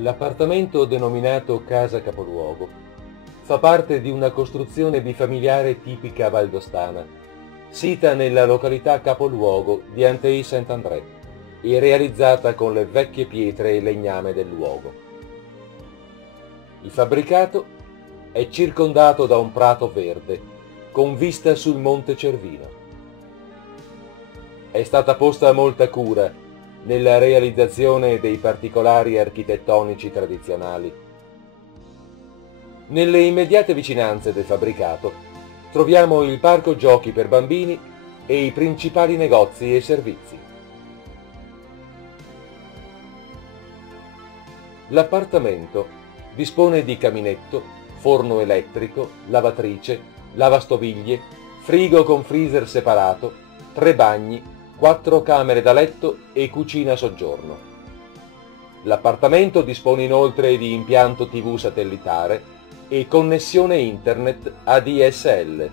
L'appartamento denominato Casa Capoluogo fa parte di una costruzione bifamiliare tipica valdostana, sita nella località capoluogo di Antei Saint-André e realizzata con le vecchie pietre e legname del luogo. Il fabbricato è circondato da un prato verde, con vista sul Monte Cervino. È stata posta molta cura nella realizzazione dei particolari architettonici tradizionali. Nelle immediate vicinanze del fabbricato troviamo il parco giochi per bambini e i principali negozi e servizi. L'appartamento dispone di caminetto, forno elettrico, lavatrice, lavastoviglie, frigo con freezer separato, 3 bagni, 4 camere da letto e cucina soggiorno. L'appartamento dispone inoltre di impianto TV satellitare e connessione internet ADSL.